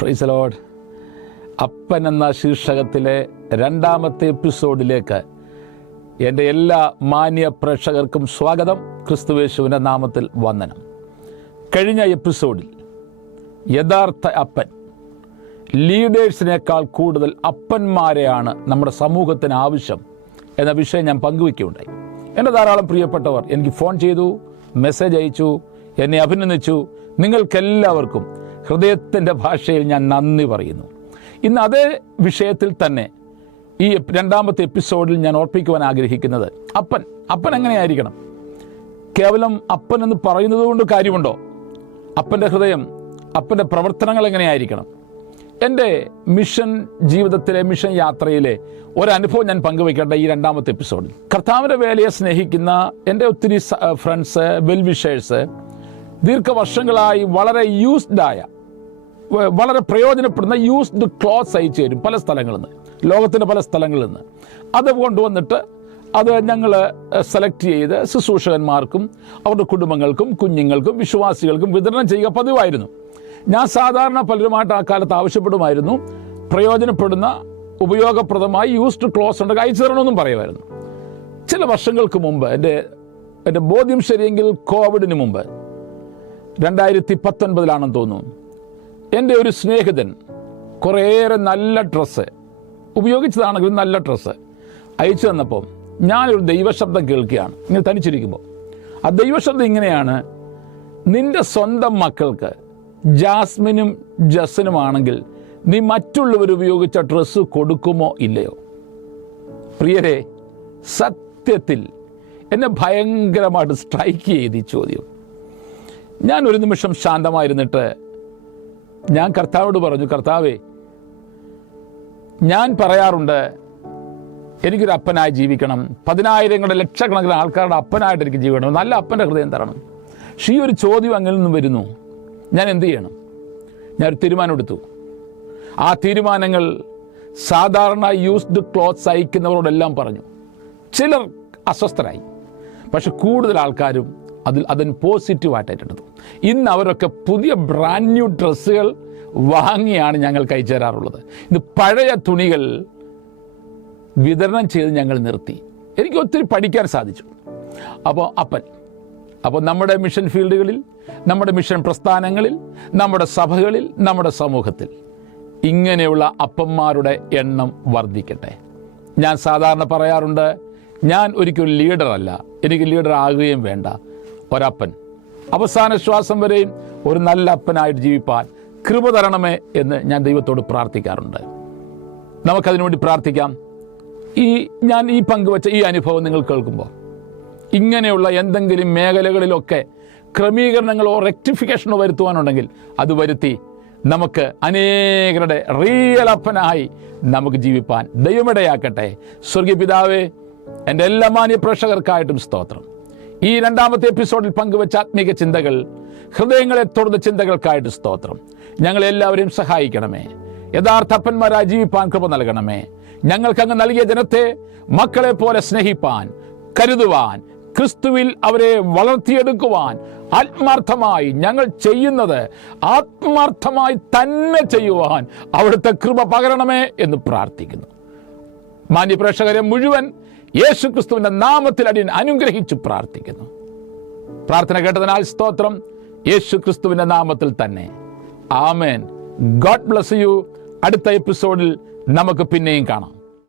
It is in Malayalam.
Praise the Lord. അപ്പൻ എന്ന ശീർഷകത്തിലെ രണ്ടാമത്തെ എപ്പിസോഡിലേക്ക് എൻ്റെ എല്ലാ മാന്യ പ്രേക്ഷകർക്കും സ്വാഗതം. ക്രിസ്തുയേശുവിൻ്റെ നാമത്തിൽ വന്ദനം. കഴിഞ്ഞ എപ്പിസോഡിൽ യഥാർത്ഥ അപ്പൻ, ലീഡേഴ്സിനേക്കാൾ കൂടുതൽ അപ്പന്മാരെയാണ് നമ്മുടെ സമൂഹത്തിന് ആവശ്യം എന്ന വിഷയം ഞാൻ പങ്കുവയ്ക്കുകയുണ്ടായി. എൻ്റെ ധാരാളം പ്രിയപ്പെട്ടവർ എനിക്ക് ഫോൺ ചെയ്തു, മെസ്സേജ് അയച്ചു, എന്നെ അഭിനന്ദിച്ചു. നിങ്ങൾക്കെല്ലാവർക്കും ഹൃദയത്തിൻ്റെ ഭാഷയിൽ ഞാൻ നന്ദി പറയുന്നു. ഇന്ന് അതേ വിഷയത്തിൽ തന്നെ ഈ രണ്ടാമത്തെ എപ്പിസോഡിൽ ഞാൻ ഓർപ്പിക്കുവാൻ ആഗ്രഹിക്കുന്നത് അപ്പൻ എങ്ങനെയായിരിക്കണം? കേവലം അപ്പൻ എന്ന് പറയുന്നത് കൊണ്ട് കാര്യമുണ്ടോ? അപ്പൻ്റെ ഹൃദയം, അപ്പൻ്റെ പ്രവർത്തനങ്ങൾ എങ്ങനെയായിരിക്കണം? എൻ്റെ മിഷൻ ജീവിതത്തിലെ, മിഷൻ യാത്രയിലെ ഒരനുഭവം ഞാൻ പങ്കുവയ്ക്കേണ്ട ഈ രണ്ടാമത്തെ എപ്പിസോഡിൽ. കർത്താവിൻ്റെ വേലയെ സ്നേഹിക്കുന്ന എൻ്റെ ഒത്തിരി ഫ്രണ്ട്സ്, വെൽവിഷേഴ്സ് ദീർഘവർഷങ്ങളായി വളരെ യൂസ്ഡായ, വളരെ പ്രയോജനപ്പെടുന്ന യൂസ്ഡ് ക്ലോത്ത്സ് അയച്ചു തരും പല സ്ഥലങ്ങളിൽ നിന്ന്, ലോകത്തിൻ്റെ പല സ്ഥലങ്ങളിൽ നിന്ന്. അത് കൊണ്ടുവന്നിട്ട് അത് ഞങ്ങൾ സെലക്ട് ചെയ്ത് ശുശ്രൂഷകന്മാർക്കും അവരുടെ കുടുംബങ്ങൾക്കും കുഞ്ഞുങ്ങൾക്കും വിശ്വാസികൾക്കും വിതരണം ചെയ്യുക പതിവായിരുന്നു. ഞാൻ സാധാരണ പലരുമായിട്ട് ആ കാലത്ത് ആവശ്യപ്പെടുമായിരുന്നു, പ്രയോജനപ്പെടുന്ന ഉപയോഗപ്രദമായി യൂസ്ഡ് ക്ലോത്ത്സ് ഉണ്ടെങ്കിൽ അയച്ചു തരണമെന്നും പറയുമായിരുന്നു. ചില വർഷങ്ങൾക്ക് മുമ്പ്, എൻ്റെ ബോധ്യം ശരിയെങ്കിൽ കോവിഡിന് മുമ്പ് 2019 തോന്നുന്നു, എൻ്റെ ഒരു സ്നേഹിതൻ കുറേയേറെ നല്ല ഡ്രസ്സ്, ഉപയോഗിച്ചതാണെങ്കിലും നല്ല ഡ്രസ്സ് അയച്ചു തന്നപ്പോൾ ഞാനൊരു ദൈവശബ്ദം കേൾക്കുകയാണ്. ഇങ്ങനെ തനിച്ചിരിക്കുമ്പോൾ ആ ദൈവശബ്ദം ഇങ്ങനെയാണ്: നിന്റെ സ്വന്തം മക്കൾക്ക് ജാസ്മിനും ജസനുമാണെങ്കിൽ നീ മറ്റുള്ളവർ ഉപയോഗിച്ച ഡ്രസ്സ് കൊടുക്കുമോ ഇല്ലയോ? പ്രിയരെ, സത്യത്തിൽ എന്നെ ഭയങ്കരമായിട്ട് സ്ട്രൈക്ക് ചെയ്ത് ഈ ചോദ്യം. ഞാൻ ഒരു നിമിഷം ശാന്തമായിരുന്നിട്ട് ഞാൻ കർത്താവോട് പറഞ്ഞു, കർത്താവേ, ഞാൻ പറയാറുണ്ട് എനിക്കൊരു അപ്പനായി ജീവിക്കണം, 10,000 ലക്ഷക്കണക്കിന് ആൾക്കാരുടെ അപ്പനായിട്ട് എനിക്ക് ജീവിക്കണം, നല്ല അപ്പൻ്റെ ഹൃദയം തരണം. പക്ഷേ ഈ ഒരു ചോദ്യം അങ്ങിൽ നിന്നും വരുന്നു. ഞാൻ എന്ത് ചെയ്യണം? ഞാനൊരു തീരുമാനമെടുത്തു. ആ തീരുമാനങ്ങൾ സാധാരണ യൂസ്ഡ് ക്ലോത്ത്സ് അയക്കുന്നവരോടെല്ലാം പറഞ്ഞു. ചിലർ അസ്വസ്ഥരായി, പക്ഷെ കൂടുതൽ ആൾക്കാരും അതിന് പോസിറ്റീവായിട്ട് ഏറ്റെടുത്തു. ഇന്ന് അവരൊക്കെ പുതിയ ബ്രാൻഡ് ന്യൂ ഡ്രസ്സുകൾ വാങ്ങിയാണ് ഞങ്ങൾക്ക് അയച്ചു തരാറുള്ളത്. ഇന്ന് പഴയ തുണികൾ വിതരണം ചെയ്ത് ഞങ്ങൾ നിർത്തി. എനിക്ക് ഒത്തിരി പഠിക്കാൻ സാധിച്ചു. അപ്പോൾ നമ്മുടെ മിഷൻ ഫീൽഡുകളിൽ, നമ്മുടെ മിഷൻ പ്രസ്ഥാനങ്ങളിൽ, നമ്മുടെ സഭകളിൽ, നമ്മുടെ സമൂഹത്തിൽ ഇങ്ങനെയുള്ള അപ്പന്മാരുടെ എണ്ണം വർദ്ധിക്കട്ടെ. ഞാൻ സാധാരണ പറയാറുണ്ട്, ഞാൻ ഒരിക്കലും ലീഡറല്ല, എനിക്ക് ലീഡർ ആകുകയും വേണ്ട. ഒരപ്പൻ, അവസാന ശ്വാസം വരെയും ഒരു നല്ല അപ്പനായിട്ട് ജീവിപ്പാൻ കൃപ തരണമേ എന്ന് ഞാൻ ദൈവത്തോട് പ്രാർത്ഥിക്കാറുണ്ട്. നമുക്കതിനുവേണ്ടി പ്രാർത്ഥിക്കാം. ഞാൻ ഈ പങ്കുവച്ച ഈ അനുഭവം നിങ്ങൾ കേൾക്കുമ്പോൾ ഇങ്ങനെയുള്ള എന്തെങ്കിലും മേഖലകളിലൊക്കെ ക്രമീകരണങ്ങളോ റെക്ടിഫിക്കേഷനോ വരുത്തുവാനുണ്ടെങ്കിൽ അത് വരുത്തി നമുക്ക് അനേകരുടെ റിയൽ അപ്പനായി നമുക്ക് ജീവിപ്പാൻ ദൈവമിടയാക്കട്ടെ. സ്വർഗീയ പിതാവേ, എൻ്റെ എല്ലാ മാന്യ പ്രേക്ഷകർക്കായിട്ടും സ്തോത്രം. ഈ രണ്ടാമത്തെ എപ്പിസോഡിൽ പങ്കുവച്ച ആത്മീക ചിന്തകൾ, ഹൃദയങ്ങളെ തൊടുന്ന ചിന്തകൾക്കായിട്ട് സ്തോത്രം. ഞങ്ങളെല്ലാവരെയും സഹായിക്കണമേ. യഥാർത്ഥ അപ്പന്മാരായി ജീവിപ്പാൻ കൃപ നൽകണമേ. ഞങ്ങൾക്കങ്ങ് നൽകിയ ജനത്തെ മക്കളെ പോലെ സ്നേഹിപ്പാൻ, കരുതുവാൻ, ക്രിസ്തുവിൽ അവരെ വളർത്തിയെടുക്കുവാൻ ആത്മാർത്ഥമായി ഞങ്ങൾ ചെയ്യുന്നത് ആത്മാർത്ഥമായി തന്നെ ചെയ്യുവാൻ അവിടുത്തെ കൃപ പകരണമേ എന്ന് പ്രാർത്ഥിക്കുന്നു. മാന്യ പ്രേക്ഷകരെ മുഴുവൻ യേശു ക്രിസ്തുവിന്റെ നാമത്തിൽ അടിയൻ അനുഗ്രഹിച്ചു പ്രാർത്ഥിക്കുന്നു. പ്രാർത്ഥന കേട്ടതിനാൽ സ്തോത്രം. യേശു ക്രിസ്തുവിന്റെ നാമത്തിൽ തന്നെ. ആമേൻ. God bless you. അടുത്ത എപ്പിസോഡിൽ നമുക്ക് പിന്നെയും കാണാം.